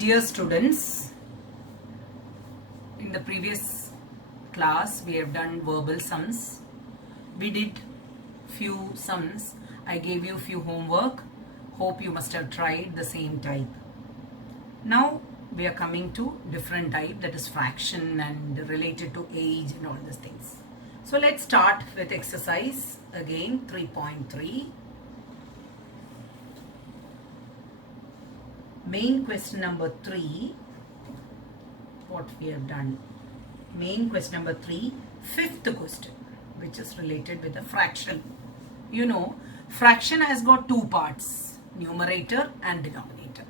Dear students, in the previous class we have done verbal sums. We did few sums. I gave you few homework. Hope you must have tried the same type. Now we are coming to different type, that is fraction and related to age and all these things. So let's start with exercise again 3.3. Main question number 3, what we have done. Main question number 3, fifth question, which is related with the fraction. You know, fraction has got two parts, numerator and denominator.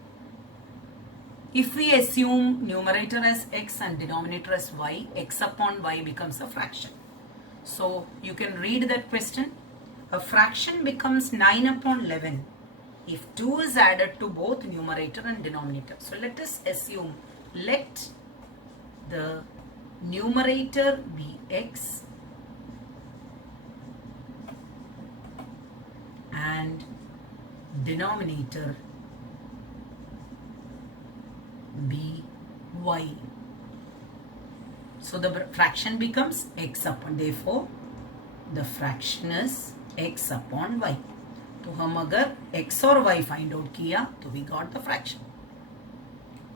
If we assume numerator as x and denominator as y, x upon y becomes a fraction. So you can read that question. A fraction becomes 9 upon 11 if 2 is added to both numerator and denominator. So let us assume, let the numerator be x and denominator be y. So the fraction becomes x upon, therefore the fraction is x upon y. तो हम अगर x और y find out किया तो we got the fraction.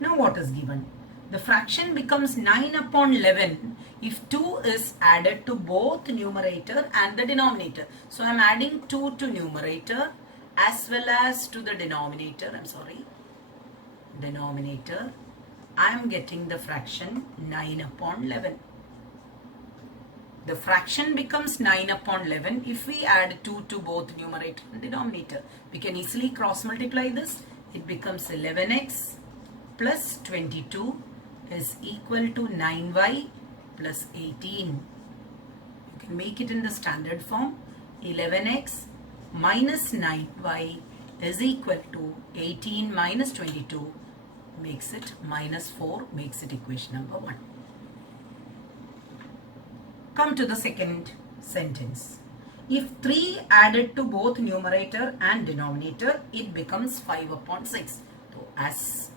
Now what is given? The fraction becomes 9 upon 11 if 2 is added to both numerator and the denominator. So I am adding 2 to numerator as well as to the denominator. Denominator. I am getting the fraction 9 upon 11. The fraction becomes 9 upon 11 if we add 2 to both numerator and denominator. We can easily cross multiply this. It becomes 11x plus 22 is equal to 9y plus 18. You can make it in the standard form. 11x minus 9y is equal to 18 minus 22 makes it minus 4, makes it equation number 1. Come to the second sentence. If 3 added to both numerator and denominator, it becomes 5 upon 6. So as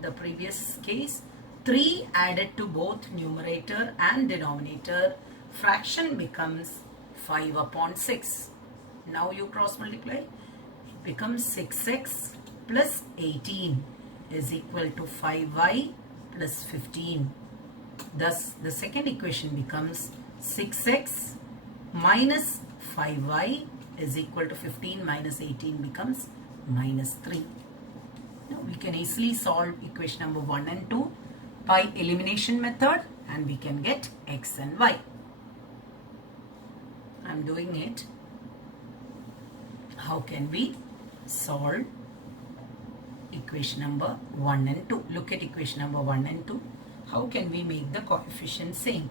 the previous case, 3 added to both numerator and denominator, fraction becomes 5 upon 6. Now you cross multiply. It becomes 6x plus 18 is equal to 5y plus 15. Thus, the second equation becomes 6x minus 5y is equal to 15 minus 18 becomes minus 3. Now, we can easily solve equation number 1 and 2 by elimination method and we can get x and y. I am doing it. How can we solve equation number 1 and 2? Look at equation number 1 and 2. How can we make the coefficient same?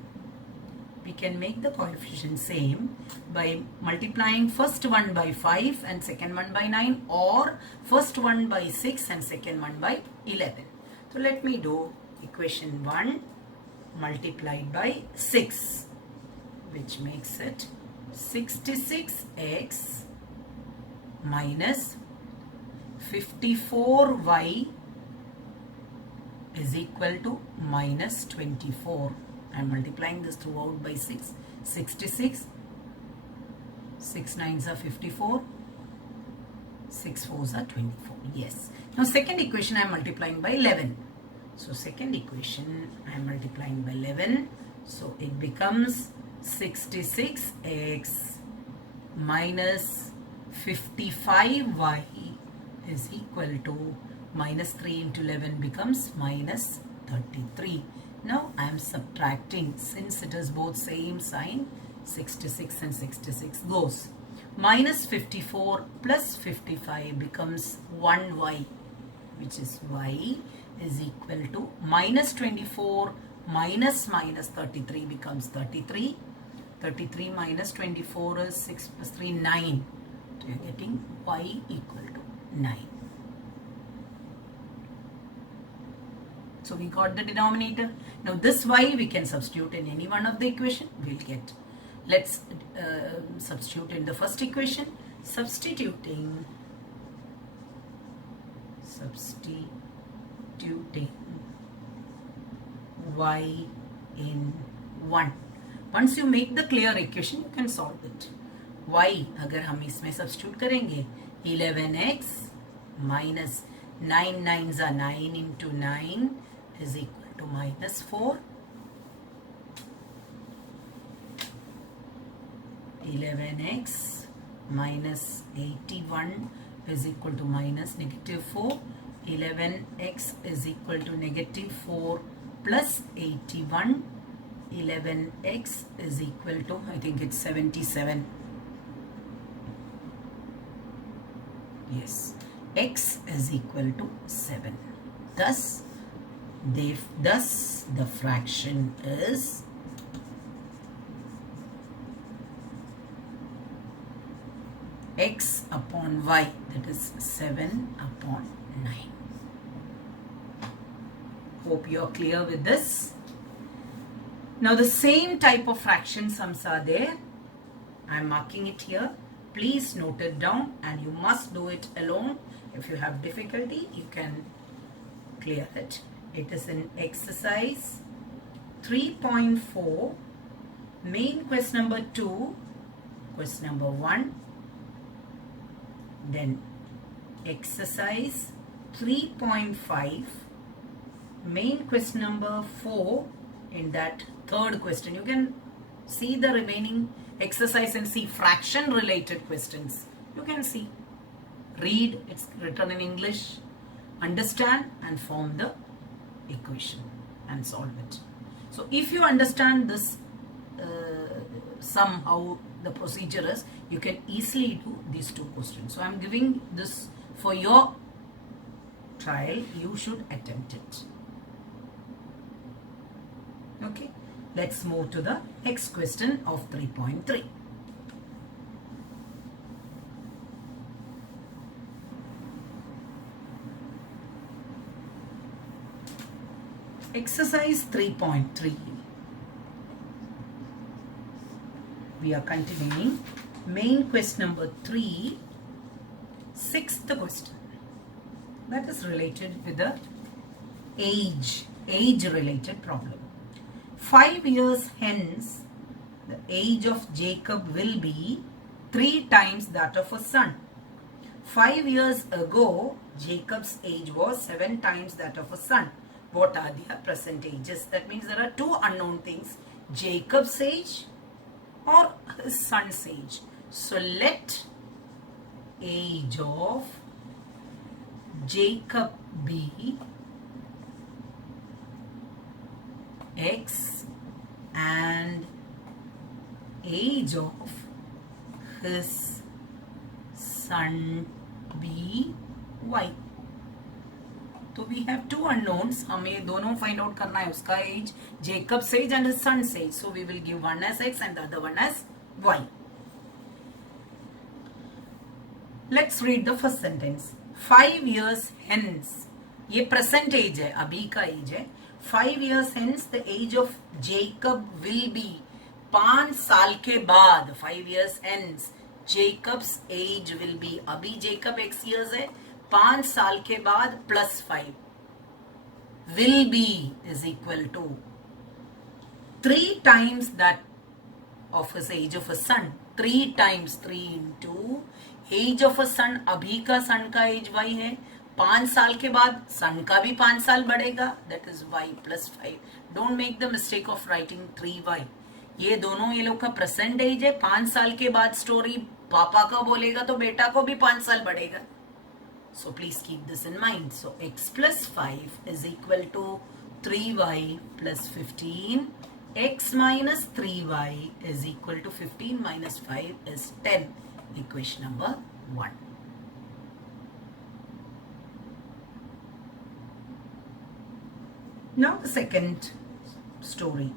We can make the coefficient same by multiplying first one by 5 and second one by 9, or first one by 6 and second one by 11. So let me do equation 1 multiplied by 6, which makes it 66x minus 54y is equal to minus 24. I am multiplying this throughout by 6. 66. 6 9s are 54. 6 4s are 24. Yes. Now second equation I am multiplying by 11. So second equation I am multiplying by 11. So it becomes 66x minus 55y is equal to minus 3 into 11 becomes minus 33. Now I am subtracting, since it is both same sign, 66 and 66 goes. Minus 54 plus 55 becomes 1y, which is y is equal to minus 24 minus 33 becomes 33. 33 minus 24 is 6 plus 3, 9. So you are getting y equal to 9. So we got the denominator. Now this y we can substitute in any one of the equation. We'll get. Let's substitute in the first equation. Substituting substituting y in 1. Once you make the clear equation, you can solve it. y अगर हम इसमें substitute करेंगे 11x minus 9 9s are 9 into 9 is equal to minus 4. 11x minus 81 is equal to minus negative 4. 11x is equal to negative 4 plus 81. 11x is equal to, I think it's 77. Yes, x is equal to 7. Thus the fraction is x upon y, that is 7 upon 9. Hope you are clear with this. Now the same type of fraction sums are there. I am marking it here. Please note it down and you must do it alone. If you have difficulty, you can clear it. It is in exercise 3.4, main question number 2, question number 1, then exercise 3.5, main question number 4, in that third question. You can see the remaining exercise and see fraction related questions. You can see, read, it's written in English, understand and form the equation and solve it. So if you understand this somehow the procedure is, you can easily do these two questions. So I am giving this for your trial. You should attempt it. Okay, let's move to the next question of 3.3. Exercise 3.3. We are continuing. Main question number 3, sixth question. That is related with the age related problem. 5 years hence, the age of Jacob will be 3 times that of a son. 5 years ago, Jacob's age was 7 times that of a son. What are their present ages? That means there are two unknown things, Jacob's age or his son's age. So let age of Jacob be X and age of his son be Y. तो we have two unknowns. हमें दोनों find out करना है, उसका age, Jacob's age and his son's age. So we will give one as X and the other one as Y. Let's read the first sentence. 5 years hence. ये present age है, अभी का age है. 5 years hence the age of Jacob will be. 5 साल के बाद, 5 years hence Jacob's age will be. अभी Jacob X years है, 5 साल के बाद plus 5 will be is equal to 3 times that of his age of a son. 3 times 3 into age of a son. अभी का son का age y है, 5 साल के बाद son का भी 5 साल बढ़ेगा, that is y plus 5. Don't make the mistake of writing 3y. ये दोनों ये लोग का present age है. 5 साल के बाद story पापा का बोलेगा तो बेटा को भी 5 साल बढ़ेगा. So please keep this in mind. So x plus 5 is equal to 3y plus 15. X minus 3y is equal to 15 minus 5 is 10. Equation number 1. Now the second story.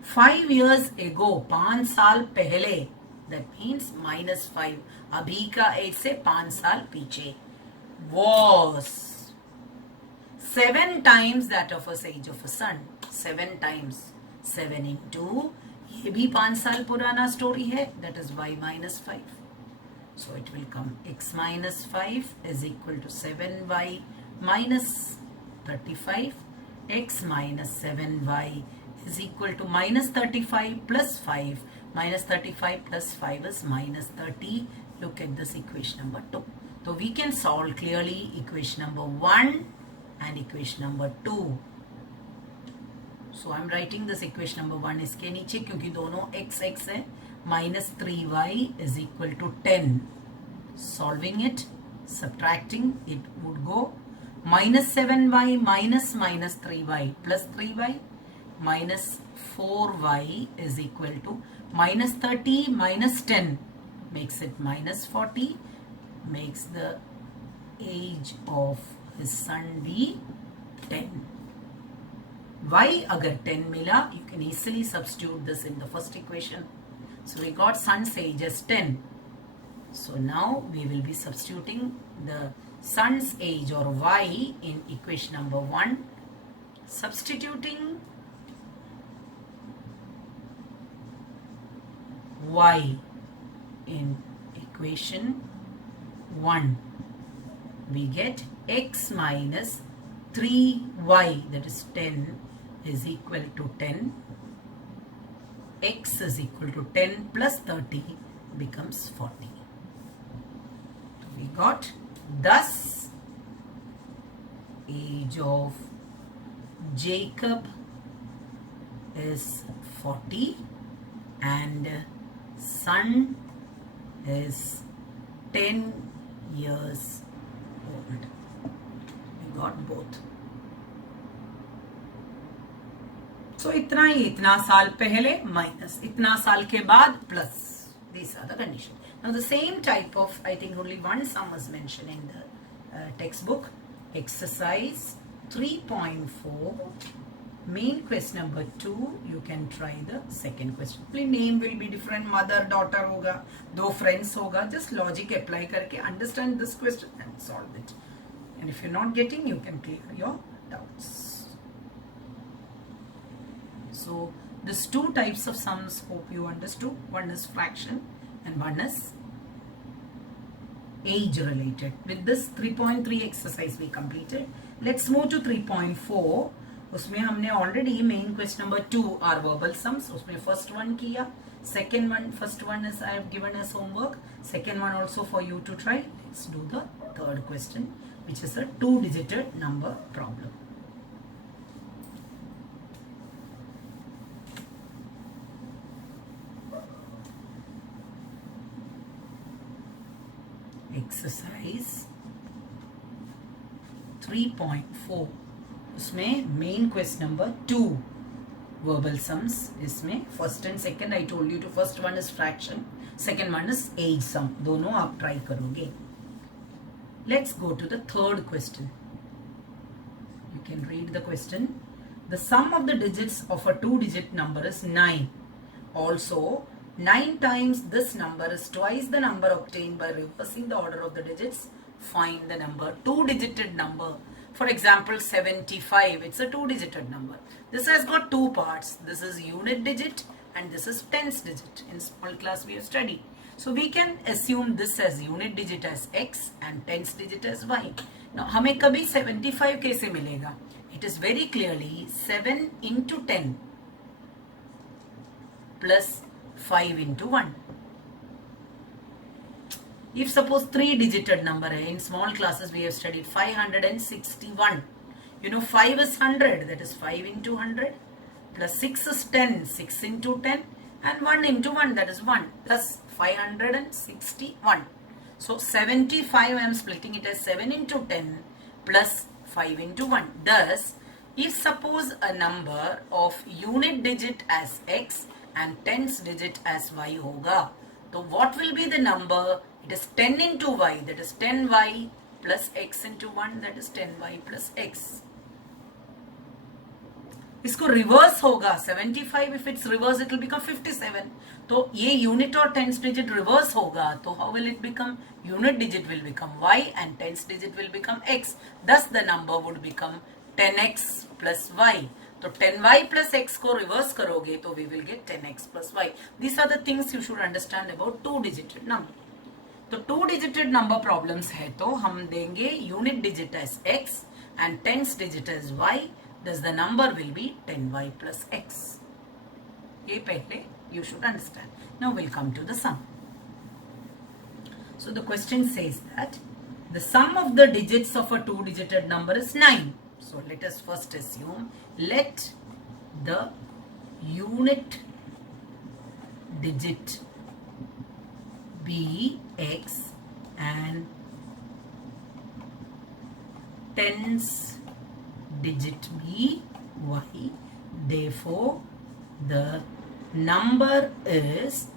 5 years ago, 5 साल पहले, that means minus 5. अभी का age से 5 साल पीछे. Was 7 times that of his age of a son. 7 times 7 into, ये भी 5 साल पुराना story है, that is y minus 5. So it will come x minus 5 is equal to 7y minus 35. X minus 7y is equal to minus 35 plus 5. Minus 35 plus 5 is minus 30. Look at this equation number 2. So we can solve clearly equation number 1 and equation number 2. So I'm writing this equation number 1 इसके नीचे क्योंकि दोनों x x है. Minus 3y is equal to 10. Solving it, subtracting, it would go minus 7y minus minus 3y plus 3y minus 4y is equal to minus 30 minus 10 makes it minus 40, makes the age of his son be 10. Y agar 10 mila, you can easily substitute this in the first equation. So we got son's age as 10. So now we will be substituting the son's age or y in equation number 1. Substituting y in equation 1, we get x minus 3y, that is 10, is equal to 10. X is equal to 10 plus 30 becomes 40. So we got thus age of Jacob is 40 and son is 10 years old. We got both. So इतना ही, इतना साल पहले minus, इतना साल के बाद plus. These are the conditions. Now the same type of, I think only one sum was mentioned in the textbook. Exercise 3.4. Main question number 2. You can try the second question. Name will be different. Mother, daughter होगा, दो friends होगा. Just logic apply करके understand this question and solve it. And if you're not getting, you can clear your doubts. So these two types of sums, hope you understood. One is fraction and one is age related. With this 3.3 exercise we completed. Let's move to 3.4. उसमें हमने already main question number 2 are verbal sums. उसमें first one किया. Second one, first one is I have given as homework. Second one also for you to try. Let's do the third question, which is a 2-digit number problem. Exercise 3.4. उसमें main question number 2 verbal sums. इसमें first and second I told you to, first one is fraction, second one is age sum. दोनों आप try करोगे. Let's go to the third question. You can read the question. The sum of the digits of a 2-digit number is 9. Also, 9 times this number is twice the number obtained by reversing the order of the digits. Find the number, 2-digit number. For example, 75, it's a 2-digit number. This has got two parts. This is unit digit and this is tens digit. In small class we have studied. So we can assume this as unit digit as x and tens digit as y. Now, हमें कभी 75 कैसे मिलेगा? It is very clearly 7 into 10 plus 5 into 1. If suppose 3-digit number hai, in small classes we have studied 561. You know 5 is 100, that is 5 into 100, plus 6 is 10, 6 into 10, and 1 into 1, that is 1, plus 561. So 75 I am splitting it as 7 into 10 plus 5 into 1. Thus, if suppose a number of unit digit as x and tens digit as y hoga, so what will be the number? It is 10 into y, that is 10y plus x into 1, that is 10y plus x. इसको reverse होगा 75, if it's reverse it will become 57. तो ये unit और tens digit reverse होगा, तो how will it become? Unit digit will become y and tens digit will become x. Thus the number would become 10x plus y. तो 10y plus x को reverse करोगे तो we will get 10x plus y. These are the things you should understand about 2-digit number. तो 2-digit number problems है तो हम देंगे unit digit as x and 10th digit is y, thus the number will be 10y plus x. ये पहले you should understand. Now we'll come to the sum. So the question says that the sum of the digits of a two-digit number is 9. So let us first assume, let the unit digit be x and tens digit be y. Therefore, the number is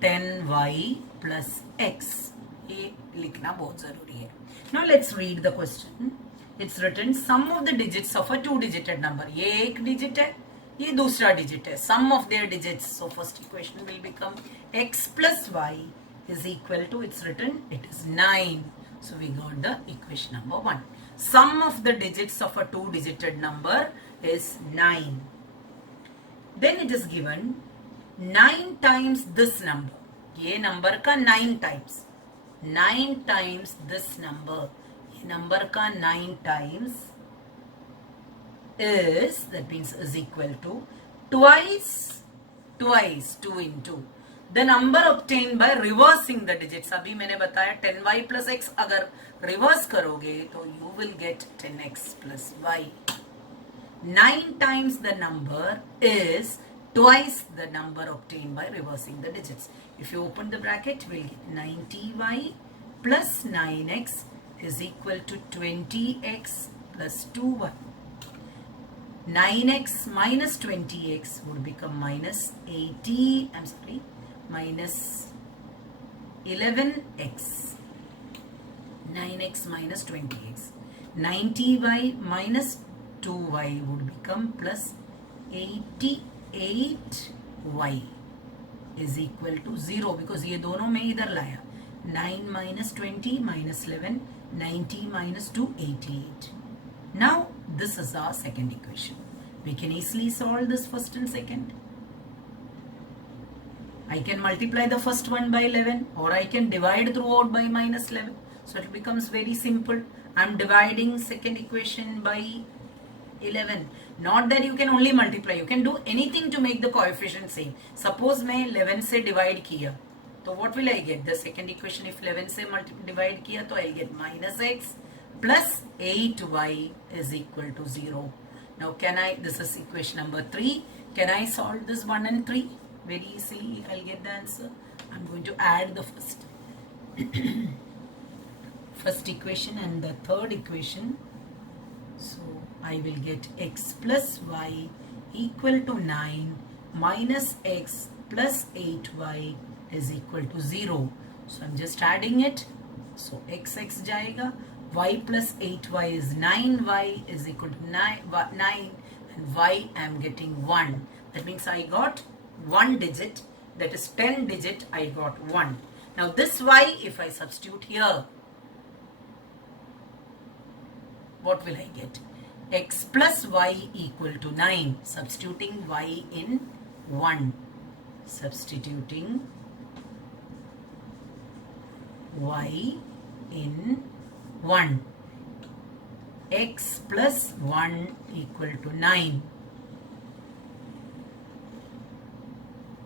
10y plus x. ये लिखना बहुत जरूरी है. Now let's read the question. It's written sum of the digits of a two-digit number. ये एक digit है, ये दूसरा digit है. Sum of their digits. So first equation will become x plus y is equal to, it's written, it is 9. So we got the equation number 1. Sum of the digits of a two-digit number is 9. Then it is given 9 times this number. ये number का 9 times. 9 times this number. ये number का 9 times is, that means is equal to twice 2 into the number obtained by reversing the digits. अभी मैंने बताया 10y plus x अगर reverse करोगे तो you will get 10x plus y. 9 times the number is twice the number obtained by reversing the digits. If you open the bracket, we'll get 90y plus 9x is equal to 20x plus 2y. 9x minus 20x would become minus 11x. 9x minus 20x. 90y minus 2y would become plus 88y is equal to 0, because ये दोनों में इधर लाया. 9 minus 20 minus 11, 90 minus 2, 88. Now this is our second equation. We can easily solve this first and second. I can multiply the first one by 11, or I can divide throughout by minus 11. So it becomes very simple. I am dividing second equation by 11. Not that you can only multiply. You can do anything to make the coefficient same. Suppose मैं 11 से divide किया, तो what will I get? The second equation, if 11 से divide किया, तो I'll get minus x plus 8y is equal to 0. Now can I, this is equation number 3. Can I solve this 1 and 3? Very easily I'll get the answer. I'm going to add the first equation and the third equation. So I will get x plus y equal to 9 minus x plus 8y is equal to 0. So I'm just adding it. So x जाएगा. Y plus 8y is 9y is equal to 9 and y I am getting 1. That means I got one digit, that is 10 digit, I got 1. Now this y, if I substitute here, what will I get? X plus y equal to 9. Substituting y in 1. Substituting y in 1. X plus 1 equal to 9.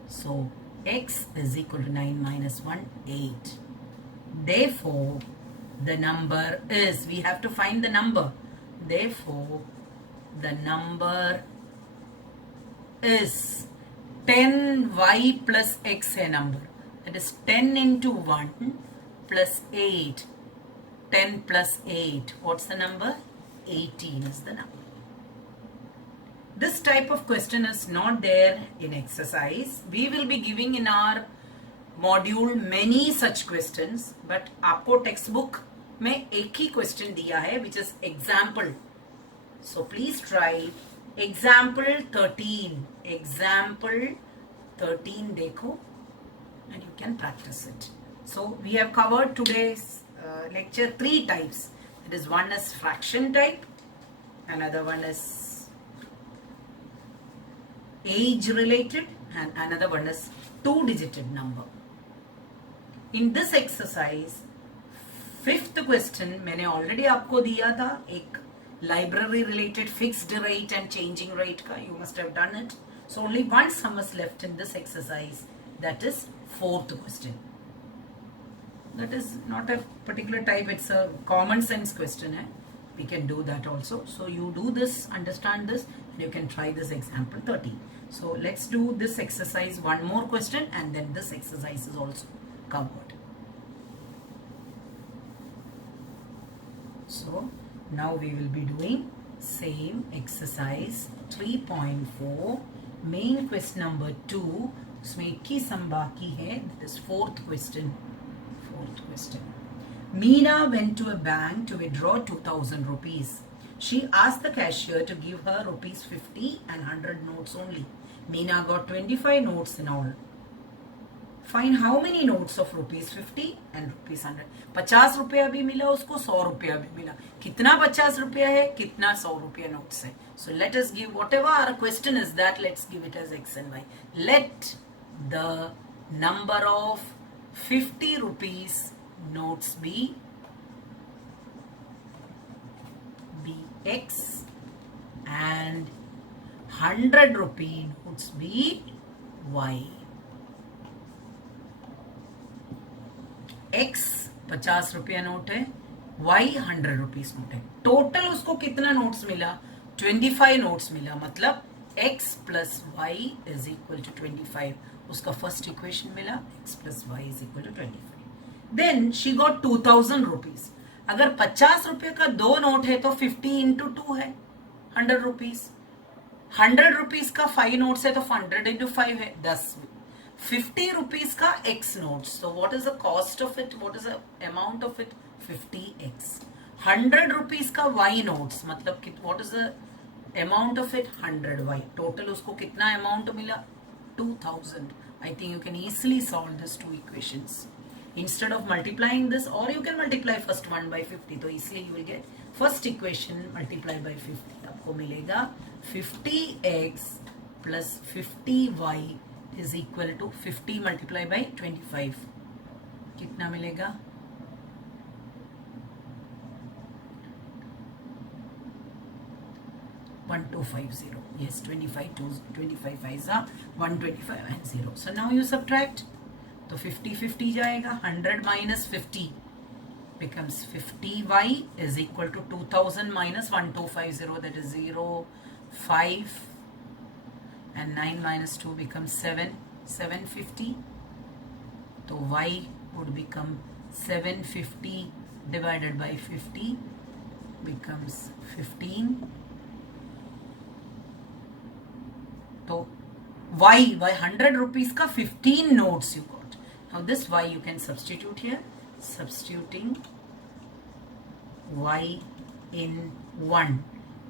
So x is equal to 9 minus 1, 8. Therefore, the number is, we have to find the number. Therefore, the number is 10y plus x a number. That is 10 into 1 plus 8. 10 plus 8. What's the number? 18 is the number. This type of question is not there in exercise. We will be giving in our module many such questions, but आपको textbook में एक ही question दिया है, which is example. So please try example 13. Example 13 देखो and you can practice it. So we have covered today's lecture 3 types. That is, one is fraction type, another one is age related, and another one is two-digit number. In this exercise, 5th question मैंने already आपको दिया था, एक library related fixed rate and changing rate ka, you must have done it. So only one sum is left in this exercise, that is fourth question. That is not a particular type, it's a common sense question. We can do that also. So you do this, understand this, and you can try this example 30. So let's do this exercise, one more question, and then this exercise is also covered. So now we will be doing same exercise 3.4, main question number 2. उसमें 21 सम बाकी है. That is fourth question. Meena went to a bank to withdraw 2000 rupees. She asked the cashier to give her rupees 50 and 100 notes only. Meena got 25 notes in all. Find how many notes of rupees 50 and rupees 100. 50 रुपया भी मिला उसको, 100 रुपया भी मिला. कितना 50 रुपया है, कितना 100 रुपया notes है. So let us give whatever our question is that, let's give it as x and y. Let the number of 50 rupees notes be x and 100 rupee notes be y. x 50 रुपया note है, y 100 rupees note है. Total उसको कितना notes मिला, 25 notes मिला. मतलब x plus y is equal to 25. उसका first equation मिला, x plus y is equal to 25. Then she got 2000 rupees. अगर 50 रुपये का दो नोट है तो 50 इंटू 2 है 100 रुपीज. 100 रुपीज का 5 नोट्स है तो 100 इंटू 5 है 10. 50 rupees का x notes. So what is the cost of it? What is the amount of it? 50x. 100 rupees का y notes. मतलब what is the amount of it? 100y. Total उसको कितना amount मिला? 2000. I think you can easily solve these two equations. Instead of multiplying this, or you can multiply first 1 by 50. So easily you will get first equation multiply by 50. आपको मिलेगा 50x plus 50y is equal to 50 multiplied by 25. कितना मिलेगा? 1250. Yes, 25 5s are 125 and 0. So now you subtract. तो 50 जाएगा. 100 minus 50 becomes 50y is equal to 2000 minus 1250. That is 0, 5. And 9 minus 2 becomes 7, 750. So y would become 750 divided by 50 becomes 15. So y 100 rupees ka 15 notes you got. Now this y you can substitute here. Substituting y in 1,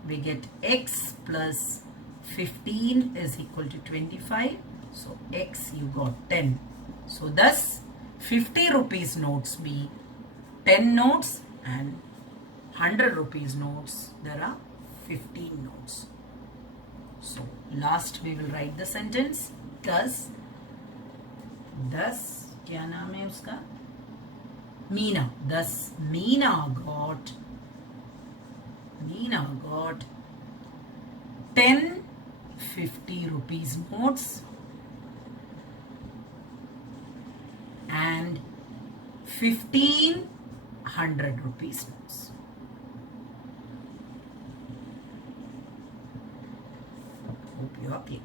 we get x plus 15 is equal to 25. So x you got 10. So thus 50 rupees notes be 10 notes and 100 rupees notes there are 15 notes. So last we will write the sentence. Thus क्या नाम है उसका? Meena. Thus Meena got 10 50 rupees notes and 1500 rupees notes. Hope you are clear.